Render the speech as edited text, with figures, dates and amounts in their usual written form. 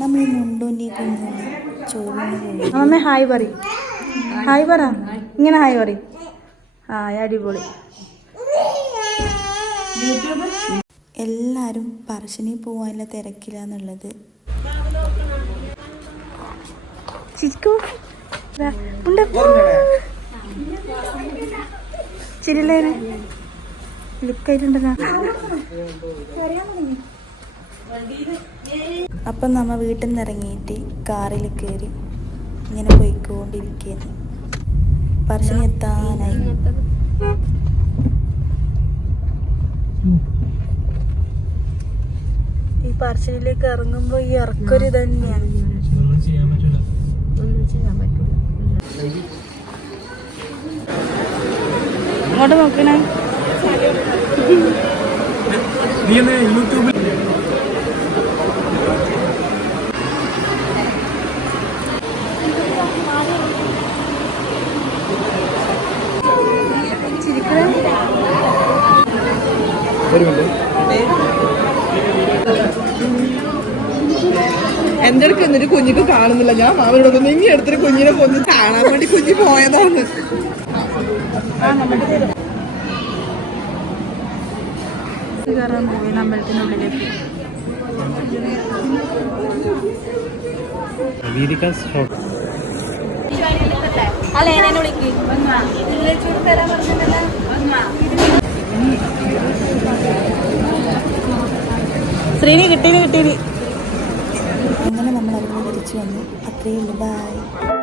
നമ്മൾ മുണ്ടൂൻ്റെ കുഞ്ഞുണ്ണി ചോറിന് പോയി. അമ്മ ഹായ് പറ, ഹായ് പറ, ഇങ്ങനെ ഹായ് പറ. ഹായ്, അടിപൊളി. എല്ലാവരും പറശ്ശിനി പോവാനുള്ള തിരക്കിലാന്നുള്ളത്. ചിരില്ലേന് ലുക്കായിട്ടുണ്ടല്ലോ. അപ്പം നമ്മ വീട്ടിൽ നിന്ന് ഇറങ്ങിയിട്ട് കാറിൽ കയറി ഇങ്ങനെ പോയിക്കൊണ്ടിരിക്കുകയാണ്. പറശ്ശിനി എത്താനായി. ഈ പറശ്ശിനിയിലേക്ക് ഇറങ്ങുമ്പോ ഈ ഇറക്കൊരു തന്നെയാണ്. ഇങ്ങോട്ട് നോക്കണേ. എന്റെ അടുക്ക് എന്നിട്ട് കുഞ്ഞിക്ക് കാണുന്നില്ല. ഞാൻ അവരോട് നീങ്ങി എടുത്തിട്ട് കുഞ്ഞിനെ കൊന്ന് കാണാൻ വേണ്ടി കുഞ്ഞി പോയതാണ്. കയറാൻ പോയി അമ്പലത്തിനുള്ളിലേക്ക്. ശ്രീനി കിട്ടീന്. അങ്ങനെ നമ്മൾ അവിടെ തിരിച്ചു വന്നു. അത്രയേ ഉള്ളൂ. ബൈ.